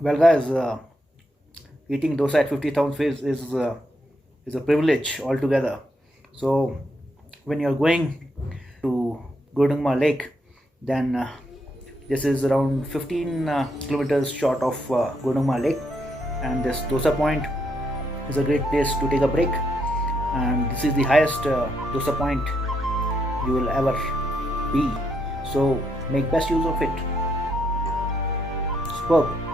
Well, guys, eating dosa at 50,000 feet is a privilege altogether. So, when you're going to Gurudongmar Lake, then this is around 15 kilometers short of Gurudongmar Lake, and this dosa point is a great place to take a break. And this is the highest dosa point you will ever be. So, make best use of it. Superb.